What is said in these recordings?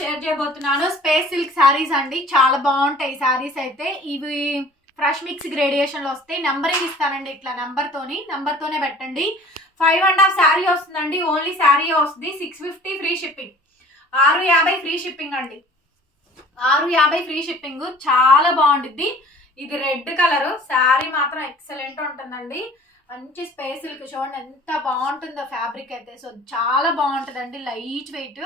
Share చేయబోతున్నాను space silk saris అండి. చాలా బాగుంటాయి శారీస్ అయితే. ఇవి ఫ్రెష్ మిక్స్ గ్రేడియేషన్ లో వస్తాయి. నంబరింగ్ ఇస్తానండి, ఇట్లా నంబర్తోనే పెట్టండి. 5.5 శారీ వస్తుందండి. ఓన్లీ శారీ వస్తుంది. 650 ఫ్రీ షిప్పింగ్. 650 ఫ్రీ షిప్పింగ్ అండి. 650 ఫ్రీ షిప్పింగ్. చాలా బాగుంటుంది. ఇది రెడ్ కలర్ శారీ మాత్రం ఎక్సలెంట్ ఉంటుందండి. మంచి స్పేస్ సిల్క్ చూడండి ఎంత బాగుంటుందో ఫ్యాబ్రిక్ అయితే. సో చాలా బాగుంటుందండి. లైట్ వెయిట్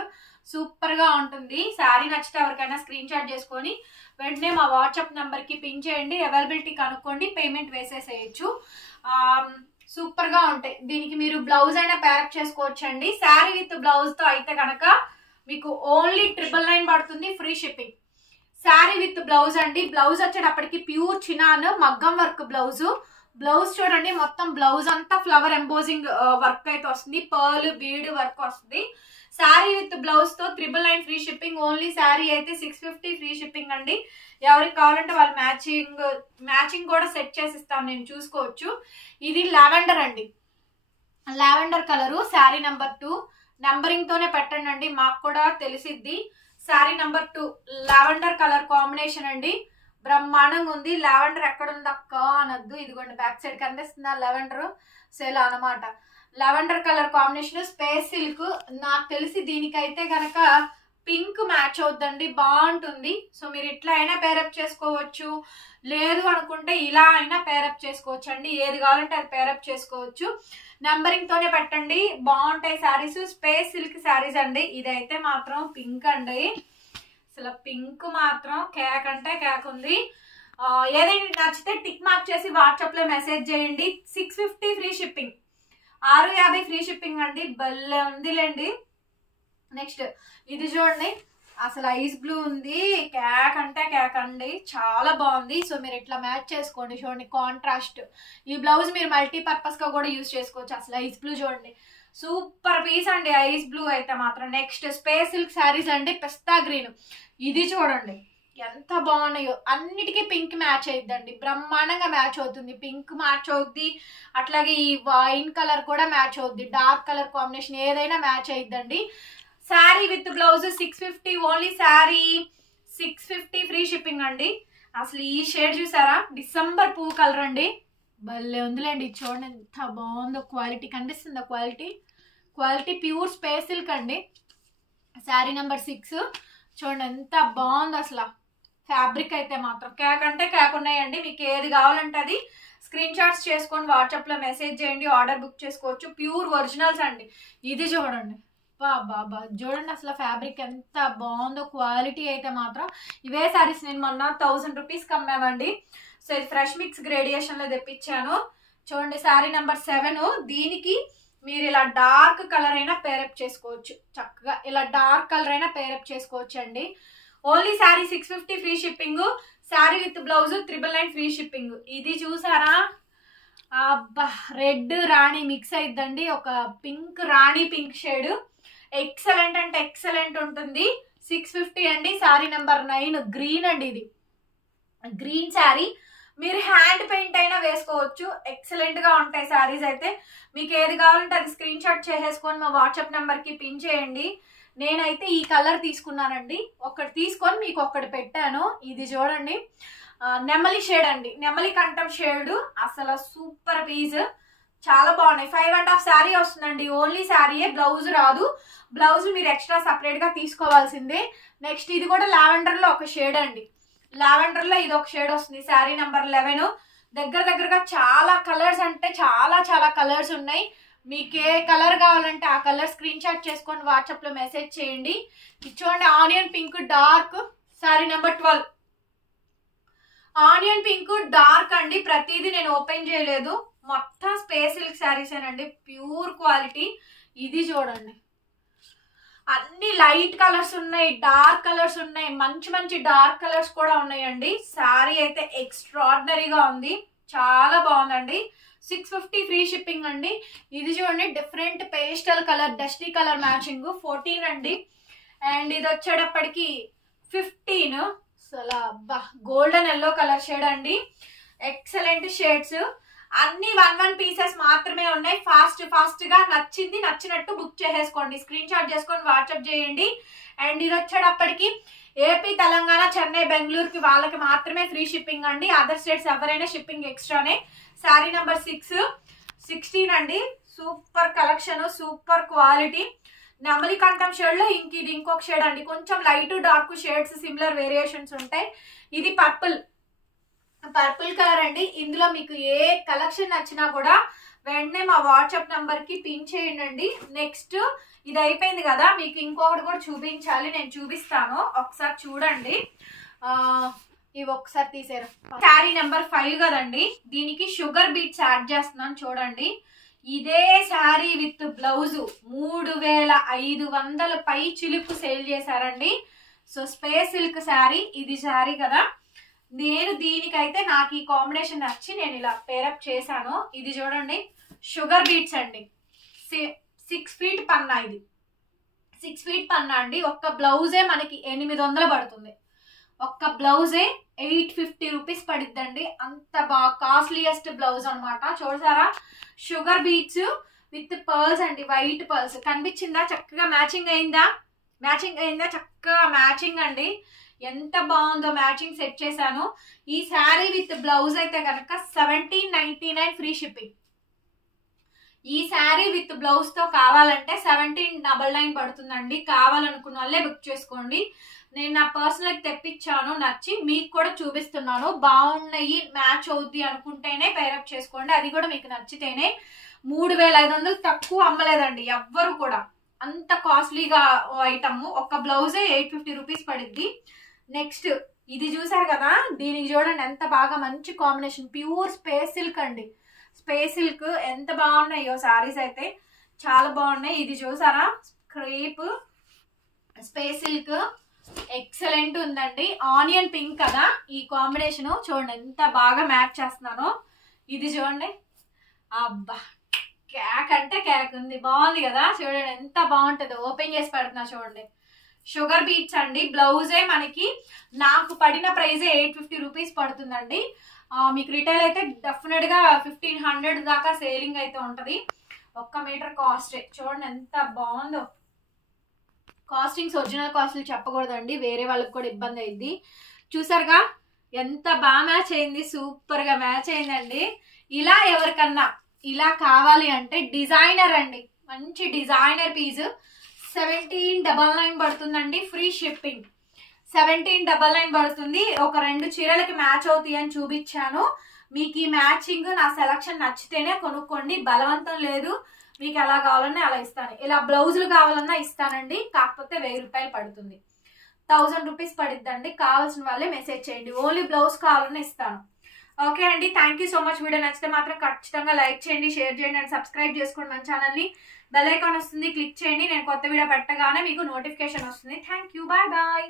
సూపర్ గా ఉంటుంది. శారీ నచ్చితే ఎవరికైనా స్క్రీన్ షాట్ చేసుకొని వెంటనే మా వాట్సాప్ నెంబర్ కి పిన్ చేయండి. అవైలబిలిటీ కనుక్కోండి, పేమెంట్ వేసేసేయచ్చు. సూపర్ గా ఉంటాయి. దీనికి మీరు బ్లౌజ్ అయినా ప్యారప్ చేసుకోవచ్చు అండి. శారీ విత్ బ్లౌజ్ తో అయితే కనుక మీకు ఓన్లీ 999 పడుతుంది, free shipping. Sari with blouse అండి. బ్లౌజ్ వచ్చేటప్పటికి ప్యూర్ చినాన్ మగ్గం వర్క్ బ్లౌజ్. బ్లౌజ్ చూడండి, మొత్తం బ్లౌజ్ అంతా ఫ్లవర్ ఎంబోజింగ్ వర్క్ అయితే వస్తుంది. పర్ల్ బీడ్ వర్క్ వస్తుంది. శారీ విత్ బ్లౌజ్ తో 999 ఫ్రీ షిప్పింగ్. ఓన్లీ శారీ అయితే 650 ఫ్రీ షిప్పింగ్ అండి. ఎవరికి కావాలంటే వాళ్ళు మ్యాచింగ్ కూడా సెట్ చేసి ఇస్తాను, నేను చూసుకోవచ్చు. ఇది లావెండర్ అండి. Lavender colour sari number 2. Numbering తోనే పెట్టండి అండి, మాకు కూడా తెలిసిద్ది. Sari number 2 lavender colour combination అండి. బ్రహ్మాండంగా ఉంది. లావెండర్ ఎక్కడ ఉంది అక్క అనద్దు, ఇదిగోండి బ్యాక్ సైడ్ కనిపిస్తుందా లావెండర్. సేల్ అనమాట. Lavender colour combination space silk. నాకు తెలిసి దీనికైతే కనుక పింక్ మ్యాచ్ అవుద్దండి, బాగుంటుంది. సో మీరు ఇట్లా అయినా పేరప్ చేసుకోవచ్చు, లేదు అనుకుంటే ఇలా అయినా పేరప్ చేసుకోవచ్చు అండి. ఏది కావాలంటే అది పేరప్ చేసుకోవచ్చు. నంబరింగ్ తోనే పెట్టండి, బాగుంటాయి శారీస్. స్పేస్ సిల్క్ శారీస్ అండి. ఇదైతే మాత్రం పింక్ అండి. అసలు పింక్ మాత్రం కేక్ అంటే కేక్ ఉంది. ఏదైనా నచ్చితే టిక్ మార్క్ చేసి వాట్సాప్ లో మెసేజ్ చేయండి. 650 ఫ్రీ షిప్పింగ్. 650 ఫ్రీ షిప్పింగ్ అండి. భలే ఉందిలేండి. నెక్స్ట్ ఇది చూడండి, అసలు ఐస్ బ్లూ ఉంది. కేక్ అంటే కేక్ అండి, చాలా బాగుంది. సో మీరు ఇట్లా మ్యాచ్ చేసుకోండి. చూడండి కాంట్రాస్ట్. ఈ బ్లౌజ్ మీరు మల్టీపర్పస్ గా కూడా యూజ్ చేసుకోవచ్చు. అసలు ఐస్ బ్లూ చూడండి, సూపర్ పీస్ అండి ఐస్ బ్లూ అయితే మాత్రం. నెక్స్ట్ స్పేస్ సిల్క్ శారీస్ అండి. పిస్తా గ్రీన్. ఇది చూడండి ఎంత బాగున్నాయో. అన్నిటికీ పింక్ మ్యాచ్ అయిద్దండి, బ్రహ్మాండంగా మ్యాచ్ అవుతుంది. పింక్ మ్యాచ్ అవుద్ది, అట్లాగే ఈ వైన్ కలర్ కూడా మ్యాచ్ అవుద్ది. డార్క్ కలర్ కాంబినేషన్ ఏదైనా మ్యాచ్ అయిద్దండి. Sari with blouse 650. Only sari 650 free shipping అండి. అసలు ఈ షేడ్ చూసారా, డిసెంబర్ పువ్వు కలర్ అండి. భలే ఉందిలేండి. చూడండి ఎంత బాగుందో. క్వాలిటీ కనిపిస్తుందా? క్వాలిటీ ప్యూర్ స్పేస్ సిల్క్ అండి. శారీ నెంబర్ 6. చూడండి ఎంత బాగుంది అసలు. ఫ్యాబ్రిక్ అయితే మాత్రం కేక్ అంటే కేక్ ఉన్నాయండి. మీకు ఏది కావాలంటే అది స్క్రీన్ షాట్స్ చేసుకొని వాట్సాప్ లో మెసేజ్ చేయండి, ఆర్డర్ బుక్ చేసుకోవచ్చు. ప్యూర్ ఒరిజినల్స్ అండి. ఇది చూడండి, బాబా చూడండి అసలు ఫ్యాబ్రిక్ ఎంత బాగుందో. క్వాలిటీ అయితే మాత్రం. ఇవే శారీస్ నేను మొన్న 1000 రూపీస్కి అమ్మామండి. సో ఇది ఫ్రెష్ మిక్స్ గ్రేడియేషన్ లో తెప్పించాను. చూడండి శారీ నెంబర్ 7. దీనికి మీరు ఇలా డార్క్ కలర్ అయినా పేరప్ చేసుకోవచ్చు. చక్కగా ఇలా డార్క్ కలర్ అయినా పేరప్ చేసుకోవచ్చు అండి. Only sari 650 free shipping. Sari with blouse 999 free shipping. ఇది చూసారా, అబ్బా రెడ్ రాణి మిక్స్ అయిద్దండి. ఒక పింక్ రాణి పింక్ షేడ్. ఎక్సలెంట్ అంటే ఎక్సలెంట్ ఉంటుంది. 650 అండి. శారీ నెంబర్ 9 గ్రీన్ అండి. ఇది గ్రీన్ శారీ. మీరు హ్యాండ్ పెయింట్ అయినా వేసుకోవచ్చు. ఎక్సలెంట్ గా ఉంటాయి శారీస్ అయితే. మీకు ఏది కావాలంటే అది స్క్రీన్ షాట్ చేసేసుకొని మా వాట్సాప్ నెంబర్ కి పిన్ చేయండి. నేనైతే ఈ కలర్ తీసుకున్నానండి. ఒకటి తీసుకొని మీకు ఒకటి పెట్టాను. ఇది చూడండి, నెమలి షేడ్ అండి. నెమలి కంఠం షేడ్. అసలు సూపర్ పీస్, చాలా బాగున్నాయి. 5.5 శారీ వస్తుందండి. ఓన్లీ శారీయే, బ్లౌజ్ రాదు. బ్లౌజ్ మీరు ఎక్స్ట్రా సపరేట్ గా తీసుకోవాల్సిందే. నెక్స్ట్ ఇది కూడా లావెండర్ లో ఒక షేడ్ అండి. లావెండర్ లో ఇది ఒక షేడ్ వస్తుంది. శారీ నెంబర్ 11. దగ్గరగా చాలా కలర్స్ అంటే చాలా కలర్స్ ఉన్నాయి. మీకు ఏ కలర్ కావాలంటే ఆ కలర్ స్క్రీన్ షాట్ చేసుకొని వాట్సాప్ లో మెసేజ్ చేయండి. చూడండి onion pink dark. Sari number 12. Onion pink dark అండి. ప్రతిదీ నేను ఓపెన్ చేయలేదు, మొత్తం స్పేస్ సిల్క్ శారీస్ ఏనండి. Pure quality. ఇది చూడండి, అన్ని లైట్ కలర్స్ ఉన్నాయి, డార్క్ కలర్స్ ఉన్నాయి, మంచి డార్క్ కలర్స్ కూడా ఉన్నాయండి. శారీ అయితే ఎక్స్ట్రాడినరీగా ఉంది, చాలా బాగుందండి. 650 ఫ్రీ షిప్పింగ్ అండి. ఇది చూడండి different pastel colour, dusty colour matching 14 అండి. అండ్ ఇది వచ్చేటప్పటికి 15. అసలు గోల్డెన్ ఎల్లో కలర్ షేడ్ అండి. Excellent shades. అన్ని 1 పీసెస్ మాత్రమే ఉన్నాయి. ఫాస్ట్ గా నచ్చినట్టు బుక్ చేసేసుకోండి. స్క్రీన్ షాట్ చేసుకొని వాట్సాప్ చేయండి. అండ్ ఇది వచ్చేటప్పటికి ఏపీ, తెలంగాణ, చెన్నై, బెంగళూరుకి వాళ్ళకి మాత్రమే ఫ్రీ షిప్పింగ్ అండి. అదర్ స్టేట్స్ ఎవరైనా షిప్పింగ్ ఎక్స్ట్రానే. శారీ నెంబర్ 16 అండి. Super collection, super quality. నెమలి కంఠం షేడ్ లో ఇది ఇంకొక షేడ్ అండి. కొంచెం light dark shades similar variations ఉంటాయి. ఇది పర్పుల్ కలర్ అండి. ఇందులో మీకు ఏ కలెక్షన్ నచ్చినా కూడా వెంటనే మా వాట్సాప్ నంబర్ కి పిన్ చేయండి. నెక్స్ట్ ఇది అయిపోయింది కదా, మీకు ఇంకొకటి కూడా చూపించాలి, నేను చూపిస్తాను, ఒకసారి చూడండి. ఇవి ఒకసారి తీసారు. శారీ నెంబర్ 5 కదండి, దీనికి షుగర్ బీట్స్ యాడ్ చేస్తున్నాను చూడండి. ఇదే sari with blouse 3500 pi Chiluku sale చేశారండి. సో స్పేస్ సిల్క్ శారీ, ఇది శారీ కదా. నేను దీనికైతే నాకు ఈ కాంబినేషన్ నచ్చి నేను ఇలా పేరప్ చేశాను. ఇది చూడండి, షుగర్ బీట్స్ అండి. 6 ఫీట్ పన్నా, ఇది 6 ఫీట్ పన్నా అండి. ఒక్క బ్లౌజే మనకి 800 పడుతుంది. ఒక్క బ్లౌజే 850 రూపీస్ పడిద్దండి. అంత బాగా కాస్ట్లీయెస్ట్ బ్లౌజ్ అనమాట. చూసారా, షుగర్ బీట్స్ విత్ పర్ల్స్ అండి, వైట్ పర్ల్స్. కనిపించిందా? చక్కగా మ్యాచింగ్ అయిందా? చక్కగా మ్యాచింగ్ అండి. ఎంత బాగుందో, మ్యాచింగ్ సెట్ చేశాను. ఈ శారీ విత్ బ్లౌజ్ అయితే కనుక 1799 ఫ్రీ షిప్పింగ్. ఈ శారీ విత్ బ్లౌజ్ తో కావాలంటే 1799 పడుతుందండి. కావాలనుకున్న వాళ్ళే బుక్ చేసుకోండి. నేను నా పర్సనల్ తెప్పించాను, నచ్చి మీకు కూడా చూపిస్తున్నాను. బాగున్నాయి, మ్యాచ్ అవుద్ది అనుకుంటేనే పేరప్ చేసుకోండి. అది కూడా మీకు నచ్చితేనే. 3500 తక్కువ అమ్మలేదండి ఎవ్వరు కూడా. అంత కాస్ట్లీగా ఐటమ్. ఒక్క బ్లౌజే 850 రూపీస్ పడిద్ది. నెక్స్ట్ ఇది చూసారు కదా, దీనికి చూడండి ఎంత బాగా మంచి కాంబినేషన్. ప్యూర్ స్పేస్ సిల్క్ అండి. స్పేస్ సిల్క్ ఎంత బాగున్నాయో శారీస్ అయితే, చాలా బాగున్నాయి. ఇది చూసారా, క్రేప్ స్పేస్ సిల్క్ ఎక్సలెంట్ ఉందండి. ఆనియన్ పింక్ కదా ఈ కాంబినేషన్. చూడండి ఎంత బాగా మ్యాచ్ చేస్తున్నానో. ఇది చూడండి, అబ్బా కేక్ అంటే కేక్ ఉంది. బాగుంది కదా, చూడండి ఎంత బాగుంటుంది. ఓపెన్ చేసి పెడుతున్నా చూడండి. షుగర్ బీట్స్ అండి. బ్లౌజే మనకి నాకు పడిన ప్రైజే 850 రూపీస్ పడుతుందండి. మీకు రిటైల్ అయితే డెఫినెట్ గా 1500 దాకా సేలింగ్ అయితే ఉంటది. 1 మీటర్ కాస్ట్ చూడండి ఎంత బాగుందో. కాస్టింగ్స్ ఒరిజినల్ కాస్ట్లు చెప్పకూడదండి, వేరే వాళ్ళకి కూడా ఇబ్బంది అయింది. చూసారుగా ఎంత బాగా మ్యాచ్ అయింది, సూపర్ గా మ్యాచ్ అయిందండి. ఇలా ఎవరికన్నా ఇలా కావాలి అంటే డిజైనర్ అండి, మంచి డిజైనర్ పీస్ 1799 పడుతుందండి. ఫ్రీ షిప్పింగ్ 1799 పడుతుంది. ఒక 2 చీరలకి మ్యాచ్ అవుతాయి అని చూపించాను. మీకు ఈ మ్యాచింగ్ నా సెలక్షన్ నచ్చితేనే కొనుక్కోండి, బలవంతం లేదు. మీకు ఎలా కావాలన్నా అలా ఇస్తాను. ఇలా బ్లౌజులు కావాలన్నా ఇస్తానండి. కాకపోతే 1000 రూపాయలు పడుతుంది. 1000 రూపీస్ పడిద్దండి. కావాల్సిన వాళ్ళే మెసేజ్ చేయండి. ఓన్లీ బ్లౌజ్ కావాలన్నా ఇస్తాను. ఓకే అండి, thank you so much. Video నచ్చితే మాత్రం ఖచ్చితంగా లైక్ చేయండి, షేర్ చేయండి అండ్ సబ్స్క్రైబ్ చేసుకోండి మన ఛానల్ని. బెల్ ఐకాన్ వస్తుంది, క్లిక్ చేయండి. నేను కొత్త వీడియో పెట్టగానే మీకు నోటిఫికేషన్ వస్తుంది. Thank you, bye bye.